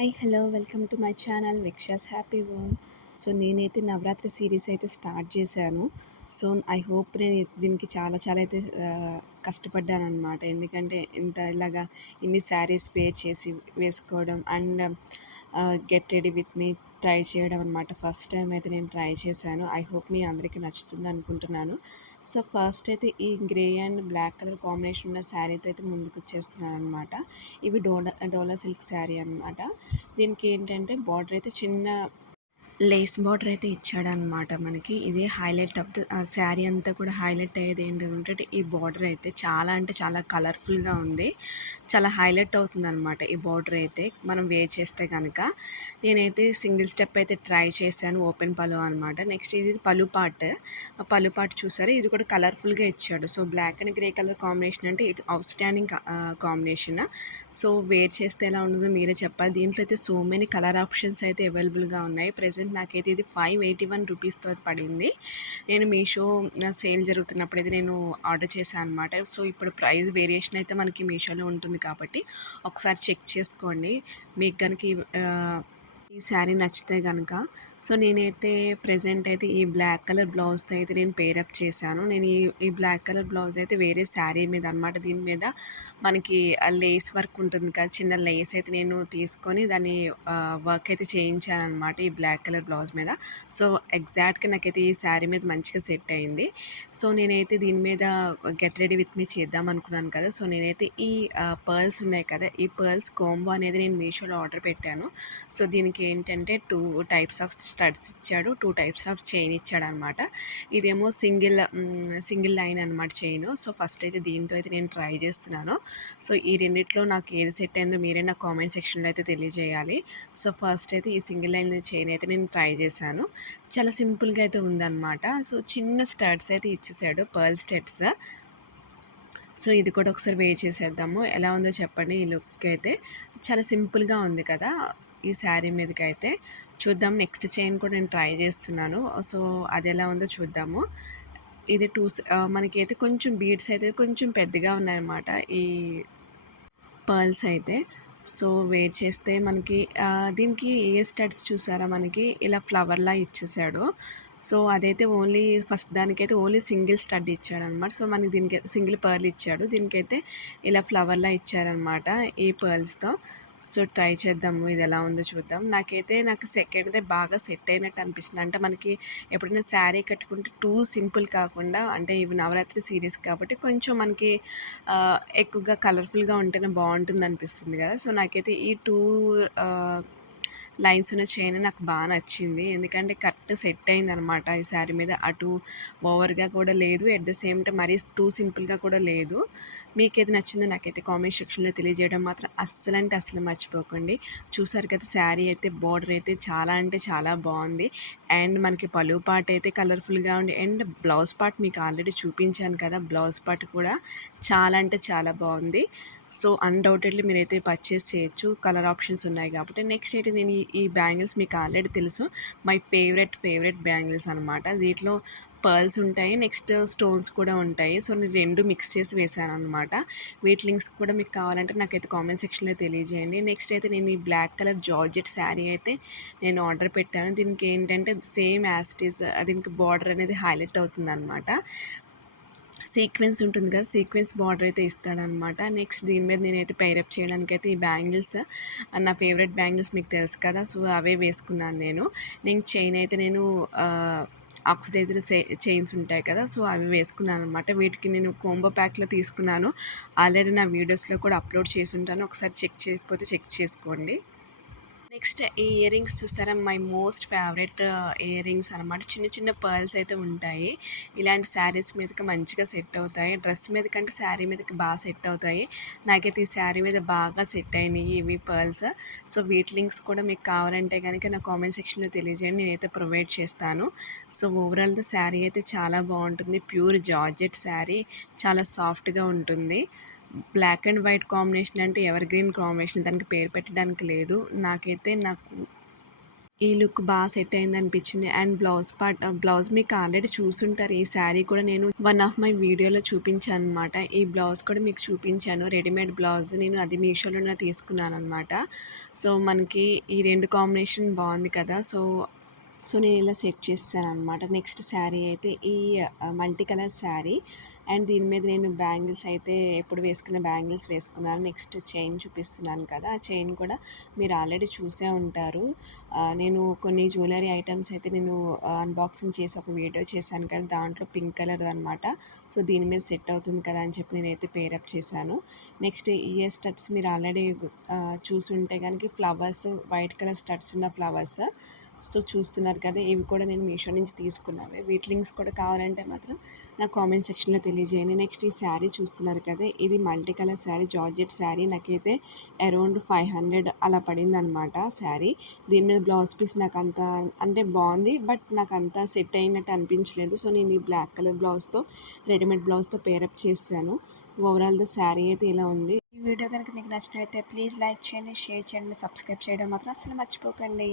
Hi hello welcome to my channel విక్షాస్ happy world. So నేనైతే Navaratri series అయితే start చేశాను. సో ఐ హోప్ నేను దీనికి చాలా చాలా అయితే కష్టపడ్డాను అనమాట. ఎందుకంటే ఇంత ఇలాగా ఇన్ని శారీస్ వేర్ చేసి వేసుకోవడం and get ready with me try చేయడం అనమాట. ఫస్ట్ టైం అయితే నేను ట్రై చేశాను. ఐ హోప్ మీ అందరికీ నచ్చుతుంది అనుకుంటున్నాను. సో ఫస్ట్ అయితే ఈ grey and black colour combination ఉన్న శారీతో అయితే ముందుకు వచ్చేస్తున్నాను అనమాట. ఇవి డోలా సిల్క్ శారీ అనమాట. దీనికి ఏంటంటే బార్డర్ అయితే చిన్న లేస్ బార్డర్ అయితే ఇచ్చాడనమాట మనకి. ఇదే హైలైట్ ఆఫ్ ద శారీ అంతా కూడా హైలైట్ అయ్యేది ఏంటంటే ఈ బార్డర్ అయితే చాలా అంటే చాలా కలర్ఫుల్గా ఉంది. చాలా హైలైట్ అవుతుందనమాట ఈ బార్డర్ అయితే మనం వేర్ చేస్తే కనుక. నేనైతే సింగిల్ స్టెప్ అయితే ట్రై చేశాను, ఓపెన్ పలు అనమాట. నెక్స్ట్ ఇది పలు పార్ట్ చూసారు, ఇది కూడా కలర్ఫుల్గా ఇచ్చాడు. So black and grey colour combination అంటే ఇది outstanding combination. So wear చేస్తే ఎలా ఉండదో మీరే చెప్పాలి. దీంట్లో అయితే సో మెనీ కలర్ ఆప్షన్స్ అయితే అవైలబుల్గా ఉన్నాయి. ప్రెజెంట్ నాకైతే ఇది 581 రూపీస్తో పడింది. నేను మీషో సేల్ జరుగుతున్నప్పుడు అయితే నేను ఆర్డర్ చేశాను అనమాట. సో ఇప్పుడు ప్రైస్ వేరియేషన్ అయితే మనకి మీషోలో ఉంటుంది కాబట్టి ఒకసారి చెక్ చేసుకోండి మీకు కనుక ఈ శారీ నచ్చితే కనుక. సో నేనైతే ప్రెజెంట్ అయితే ఈ బ్లాక్ కలర్ బ్లౌజ్తో అయితే నేను పేరప్ చేశాను. నేను ఈ బ్లాక్ కలర్ బ్లౌజ్ అయితే వేరే శారీ మీద అనమాట. దీని మీద మనకి లేస్ వర్క్ ఉంటుంది కదా, చిన్న లేస్ అయితే నేను తీసుకొని దాన్ని వర్క్ అయితే చేయించాను అనమాట ఈ బ్లాక్ కలర్ బ్లౌజ్ మీద. సో ఎగ్జాక్ట్గా నాకైతే ఈ శారీ మీద మంచిగా సెట్ అయింది. సో నేనైతే దీని మీద గెట్ రెడీ విత్ మీ చేద్దాం అనుకున్నాను కదా. సో నేనైతే ఈ పర్ల్స్ ఉన్నాయి కదా, ఈ పర్ల్స్ కాంబో అనేది నేను మీషోలో ఆర్డర్ పెట్టాను. సో దీనికి ఏంటంటే 2 టైప్స్ ఆఫ్ స్టడ్స్ ఇచ్చాడు, 2 టైప్స్ ఆఫ్ చైన్ ఇచ్చాడనమాట. ఇదేమో సింగిల్ లైన్ అనమాట చైన్. సో ఫస్ట్ అయితే దీంతో అయితే నేను ట్రై చేస్తున్నాను. సో ఈ రెండిట్లో నాకు ఏది సెట్ అయిందో మీరే నాకు కామెంట్ సెక్షన్లో అయితే తెలియజేయాలి. సో ఫస్ట్ అయితే ఈ సింగిల్ లైన్ చైన్ అయితే నేను ట్రై చేశాను. చాలా సింపుల్గా అయితే ఉందన్నమాట. సో చిన్న స్టడ్స్ అయితే ఇచ్చేసాడు, పర్ల్ స్టడ్స్. సో ఇది కూడా ఒకసారి వేర్ చేసేద్దాము, ఎలా ఉందో చెప్పండి. ఈ లుక్ అయితే చాలా సింపుల్గా ఉంది కదా ఈ శారీ మీదకి అయితే. చూద్దాం, నెక్స్ట్ చైన్ కూడా నేను ట్రై చేస్తున్నాను. సో అది ఎలా ఉందో చూద్దాము. ఇది మనకి అయితే కొంచెం బీడ్స్ అయితే కొంచెం పెద్దగా ఉన్నాయన్నమాట ఈ పర్ల్స్ అయితే. సో వేర్ చేస్తే మనకి దీనికి ఏ స్టడ్స్ చూసారా, మనకి ఇలా ఫ్లవర్లా ఇచ్చేసాడు. సో అదైతే ఓన్లీ ఫస్ట్ దానికైతే ఓన్లీ సింగిల్ స్టడ్ ఇచ్చాడనమాట. సో మనకి దీనికి సింగిల్ పర్ల్ ఇచ్చాడు, దీనికైతే ఇలా ఫ్లవర్లా ఇచ్చారనమాట ఈ పర్ల్స్తో. సో ట్రై చేద్దాము, ఇది ఎలా ఉందో చూద్దాం. నాకు సెకండ్దే బాగా సెట్ అయినట్టు అనిపిస్తుంది. అంటే మనకి ఎప్పుడైనా శారీ కట్టుకుంటే టూ సింపుల్ కాకుండా, అంటే ఇవి నవరాత్రి సీరీస్ కాబట్టి కొంచెం మనకి ఎక్కువగా కలర్ఫుల్గా ఉంటేనే బాగుంటుంది అనిపిస్తుంది కదా. సో నాకైతే ఈ లైన్స్ ఉన్న చైన్ నాకు బాగా నచ్చింది. ఎందుకంటే కరెక్ట్ సెట్ అయిందనమాట ఈ శారీ మీద. అటు ఓవర్గా కూడా లేదు, ఎట్ ద సేమ్ టైం మరీ టూ సింపుల్గా కూడా లేదు. మీకేది నచ్చిందో నాకైతే కామెంట్ సెక్షన్లో తెలియజేయడం మాత్రం అస్సలు అంటే అస్సలు మర్చిపోకండి. చూసారు కదా, శారీ అయితే బార్డర్ అయితే చాలా అంటే చాలా బాగుంది. అండ్ మనకి పళ్ళు పార్ట్ అయితే కలర్ఫుల్గా ఉంది. అండ్ బ్లౌజ్ పార్ట్ మీకు ఆల్రెడీ చూపించాను కదా, బ్లౌజ్ పార్ట్ కూడా చాలా అంటే చాలా బాగుంది. సో అన్డౌటెడ్లీ మీరైతే పర్చేస్ చేయొచ్చు, కలర్ ఆప్షన్స్ ఉన్నాయి కాబట్టి. నెక్స్ట్ అయితే నేను ఈ బ్యాంగిల్స్ మీకు ఆల్రెడీ తెలుసు, మై ఫేవరెట్ బ్యాంగిల్స్ అనమాట. దీంట్లో పర్ల్స్ ఉంటాయి, నెక్స్ట్ స్టోన్స్ కూడా ఉంటాయి. సో నేను రెండు మిక్స్ చేసి వేసాను అనమాట. వీటి లింక్స్ కూడా మీకు కావాలంటే నాకైతే కామెంట్ సెక్షన్లో తెలియజేయండి. నెక్స్ట్ అయితే నేను ఈ బ్లాక్ కలర్ జార్జెట్ శారీ అయితే నేను ఆర్డర్ పెట్టాను. దీనికి ఏంటంటే సేమ్ యాజ్ ఇట్ ఈజ్ దీనికి బార్డర్ అనేది హైలైట్ అవుతుంది అనమాట. సీక్వెన్స్ ఉంటుంది కదా, సీక్వెన్స్ బార్డర్ అయితే ఇస్తాడనమాట. నెక్స్ట్ దీని మీద నేనైతే పైరప్ చేయడానికి అయితే ఈ బ్యాంగిల్స్, నా ఫేవరెట్ బ్యాంగిల్స్ మీకు తెలుసు కదా, సో అవే వేసుకున్నాను నేను చైన్ అయితే నేను ఆక్సిడైజ్డ్ చైన్స్ ఉంటాయి కదా, సో అవి వేసుకున్నాను అనమాట. వీటికి నేను కోంబో ప్యాక్లో తీసుకున్నాను. ఆల్రెడీ నా వీడియోస్లో కూడా అప్లోడ్ చేసి ఉంటాను, ఒకసారి చెక్ చేయకపోతే చెక్ చేసుకోండి. నెక్స్ట్ ఈ ఇయర్ రింగ్స్ చూసారా, my most favourite ear rings అనమాట. చిన్న చిన్న పర్ల్స్ అయితే ఉంటాయి. ఇలాంటి శారీస్ మీదకి మంచిగా సెట్ అవుతాయి. డ్రెస్ మీద కంటే శారీ మీదకి బాగా సెట్ అవుతాయి. నాకైతే ఈ శారీ మీద బాగా సెట్ అయినాయి ఇవి పర్ల్స్. సో వీటి లింక్స్ కూడా మీకు కావాలంటే కనుక నా కామెంట్ సెక్షన్లో తెలియజేయండి, నేనైతే ప్రొవైడ్ చేస్తాను. సో ఓవరాల్గా శారీ అయితే చాలా బాగుంటుంది. ప్యూర్ జార్జెట్ శారీ, చాలా సాఫ్ట్గా ఉంటుంది. బ్లాక్ అండ్ వైట్ కాంబినేషన్ అంటే ఎవర్ గ్రీన్ కాంబినేషన్, దానికి పేరు పెట్టడానికి లేదు. నాకు ఈ లుక్ బాగా సెట్ అయిందనిపించింది. అండ్ బ్లౌజ్ మీకు ఆల్రెడీ చూసుంటారు. ఈ శారీ కూడా నేను వన్ ఆఫ్ మై వీడియోలో చూపించాననమాట. ఈ బ్లౌజ్ కూడా మీకు చూపించాను. రెడీమేడ్ బ్లౌజ్ నేను అది మీషోలోనే తీసుకున్నాననమాట. సో, మనకి ఈ 2 కాంబినేషన్ బావుంది కదా! సో, నేను ఇలా సెట్ చేసేసాననమాట. నెక్స్ట్ శారీ అయితే ఈ మల్టీ కలర్ శారీ. అండ్ దీని మీద నేను బ్యాంగిల్స్ అయితే ఎప్పుడు వేసుకున్న బ్యాంగిల్స్ వేసుకున్నాను. నెక్స్ట్ చైన్ చూపిస్తున్నాను కదా! ఆ చైన్ కూడా మీరు ఆల్రెడీ చూసే ఉంటారు. నేను కొన్ని జ్యువెలరీ ఐటెమ్స్ అయితే నేను అన్బాక్సింగ్ చేసి ఒక వీడియో చేశాను కదా! దాంట్లో పింక్ కలర్‌దనమాట. సో, దీని మీద సెట్ అవుతుంది కదా అని చెప్పి నేనైతే పేరప్ చేశాను. నెక్స్ట్ ఇయర్ స్టడ్స్ మీరు ఆల్రెడీ చూసుంటే గనుక ఫ్లవర్స్ వైట్ కలర్ స్టడ్స్ ఉన్న ఫ్లవర్స్. సో, చూస్తున్నారు కదా! ఇవి కూడా నేను మీషో నుంచి తీసుకున్నవే. వీటి లింక్స్ కూడా కావాలంటే మాత్రం నాకు కామెంట్ సెక్షన్‌లో తెలియజేయండి. నెక్స్ట్ ఈ శారీ చూస్తున్నారు కదా! ఇది multi colour sari, georgette sari. నాకైతే అరౌండ్ 500 అలా పడిందనమాట శారీ. దీని మీద బ్లౌజ్ పీస్ నాకంత అంటే బావుంది. బట్ నాకంత సెట్ అయినట్టు అనిపించలేదు. సో, నేను ఈ బ్లాక్ కలర్ బ్లౌజ్‌తో రెడీమేడ్ బ్లౌజ్‌తో పేరప్ చేశాను. ఓవరాల్‌గా శారీ అయితే ఇలా ఉంది. ఈ వీడియో కనుక మీకు నచ్చినట్లయితే ప్లీజ్ లైక్ చేయండి, షేర్ చేయండి, సబ్స్క్రైబ్ చేయడం మాత్రం అస్సలు మర్చిపోకండి.